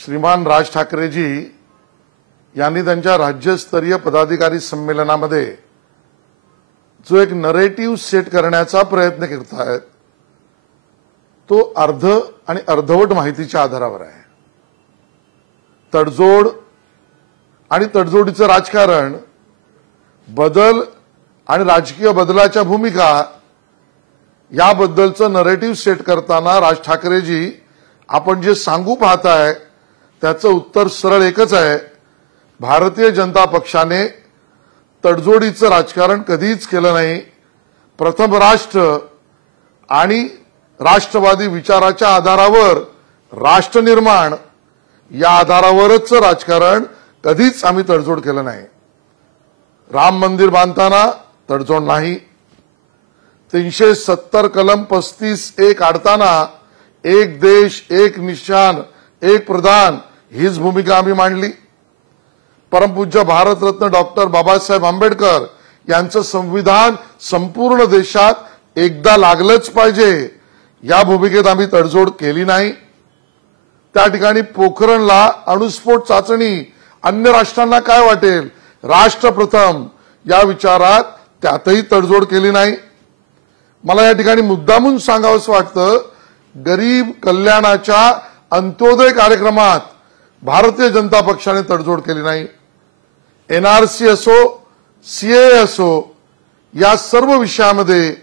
श्रीमान राज ठाकरेजी यांनी त्यांच्या राज्यस्तरीय पदाधिकारी संमेलनामध्ये जो एक नरेटिव्ह सेट करण्याचा प्रयत्न करत आहेत तो अर्ध आणि अर्धवट माहितीच्या आधारावर आहे। तडजोड आणि तडजोडीचं राजकारण, बदल आणि राजकीय बदलाच्या भूमिका याबद्दलचं नरेटिव्ह सेट करताना राज ठाकरेजी आपण जे सांगू पाहताय त्याचं उत्तर सरळ एकच आहे। भारतीय जनता पक्षाने तडजोडीचं राजकारण कधीच केलं नाही। प्रथम राष्ट्र आणि राष्ट्रवादी विचाराच्या आधारावर राष्ट्र निर्माण या आधारावरच राजकारण कधीच आम्ही तडजोड केलं नाही। राम मंदिर बांधताना तडजोड नाही। 370 कलम 35(1) काढताना एक देश एक निशान एक प्रधान हीच भूमिका आम्ही मांडली। परमपूज्य भारतरत्न डॉक्टर बाबासाहेब आंबेडकर यांचं संविधान संपूर्ण देशात एकदा लागलंच पाहिजे या भूमिकेत आम्ही तडजोड केली नाही। त्या ठिकाणी पोखरणला अणुस्फोट चाचणी अन्य राष्ट्रांना काय वाटेल, राष्ट्र प्रथम या विचारात त्यातही तडजोड केली नाही। मला या ठिकाणी मुद्दामून सांगावंसं वाटतं, गरीब कल्याणाच्या अंत्योदय कार्यक्रमात भारतीय जनता पक्षाने तडजोड केली नाही। एनआरसी असो सीएए असो या सर्व विषयामध्ये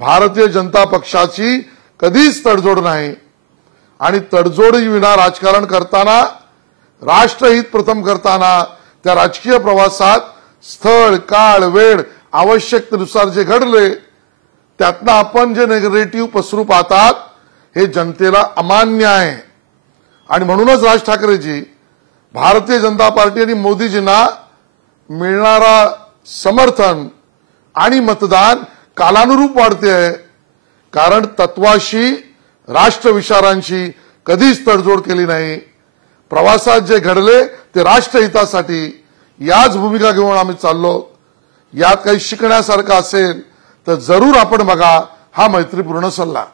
भारतीय जनता पक्षाची कधीच तडजोड नाही आणि तडजोडीविना राजकारण करताना, राष्ट्रहित प्रथम करताना त्या राजकीय प्रवासात स्थळ काळ वेळ आवश्यकतेनुसार जे घडले त्यातनं आपण जे नेगेटिव्ह पसरू पाहतात हे जनतेला अमान्य आहे। आणि म्हणूनच राज ठाकरेजी भारतीय जनता पार्टी आणि मोदीजींना मिळणारा समर्थन आणि मतदान कालानुरूप वाढते आहे, कारण तत्वाशी राष्ट्रविचारांशी कधीच तडजोड केली नाही। प्रवासात जे घडले ते राष्ट्रहितासाठी याच भूमिका घेऊन आम्ही चाललो। यात काही शिकण्यासारखं असेल तर जरूर आपण बघा हा मैत्रीपूर्ण सल्ला।